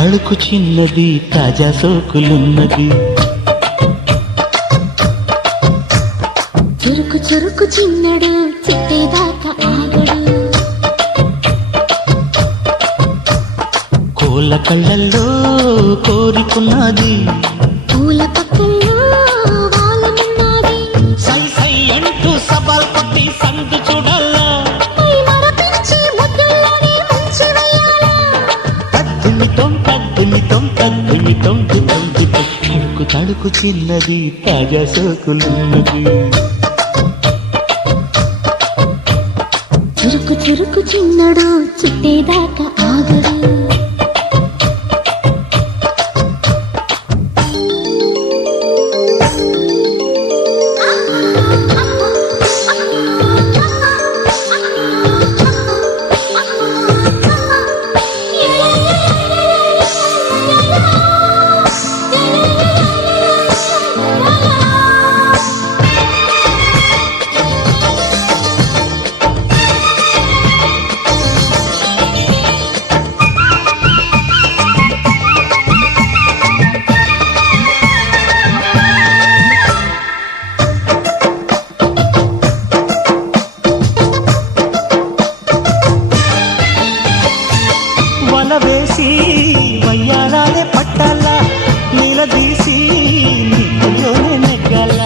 తళుకు చిన్నది తాజా సోకులున్నది. చురుకు చురుకు చిన్నడు చిట్టేదాకా ఆగడు. కోళ్ళ కళ్ళల్లో కోరుకున్నది, పూల పక్కల్లో వాలమున్నది. సై సై అంటూ సవాల్ కొట్టి సందు చూడాలా, పై మరపించి ముద్దుల్లోనే ముంచి వెయ్యాలా. తద్దుమితం తద్దుమితం తద్దుమితం దితం తడుకు తడుకు చిన్నది తాజా సోకులున్నది. చురుకు చురుకు చిన్నడు చిట్టేదాకా ఆగడు. వేసి వయ్యారాలే పట్టాల, నీలదీసి నీలోనే నెగ్గాల.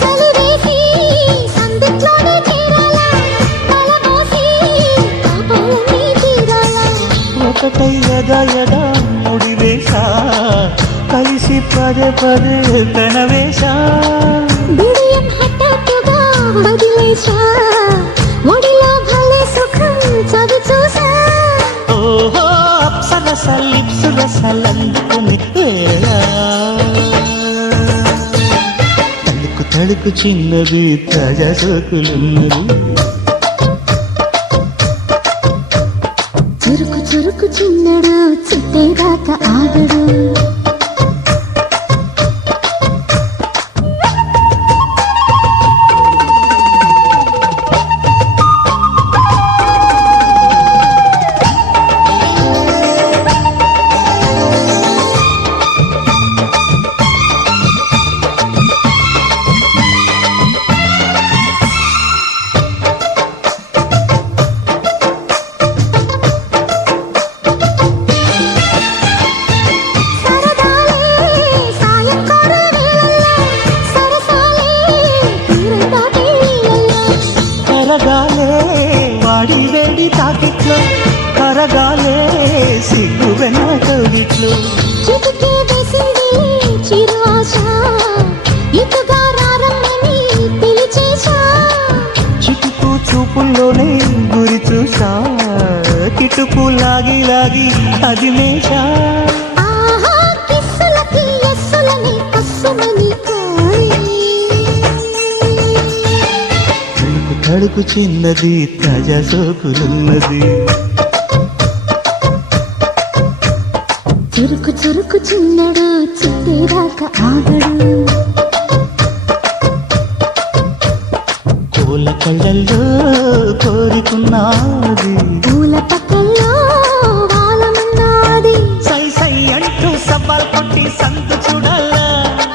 చలివేసి సందిట్లోనే చేరాలా, తలపోసి పాపాలన్నీ తీరాలా. ఒకటై యదా యదా ముడివేశా, కలిసి పదే పదే తన వేశా. బిడియం హఠాత్తుగా వదిలేశా, ఒడిలో భలే సుఖం చవి చూసా. ఓహో అప్సరస లిప్సు రసలందుకుని తడుకు తడుకు చిన్నది తాజా సోకులున్నది. చురుకు చురుకు చిన్నడు చిట్టేదాకా ఆగడు. కరగాలే వాడి వేడి తాకిట్లో, కరగాలే సిగ్గు వెన్న కవిట్లో. చిటికే వేసింది చిరు ఆశ, ఇటుగా రారమ్మని పిలిచేశా. చిటుకు చూపుల్లోనే గురి చూసా, కిటుకు లాగి లాగి అది మేషా. ఆహా కిస్సులకి ఎస్సులని కస్సుమని కోరి. తడుకు తడుకు చిన్నది తాజా సోకులున్నది. చురుకు చురుకు చిన్నడు చిట్టేదాకా ఆగడు. కోళ్ళ కళ్ళల్లో కోరుకున్నది, పూల పక్కల్లో వాలమున్నది. సై సై అంటూ సవాల్ కొట్టి సందు చూడాలా,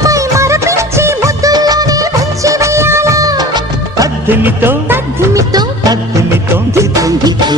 పై మరపించి ముద్దుల్లోనే ముంచి వెయ్యాలా. తద్దుమితో తద్దిమితో తద్దుమితో దితం దితం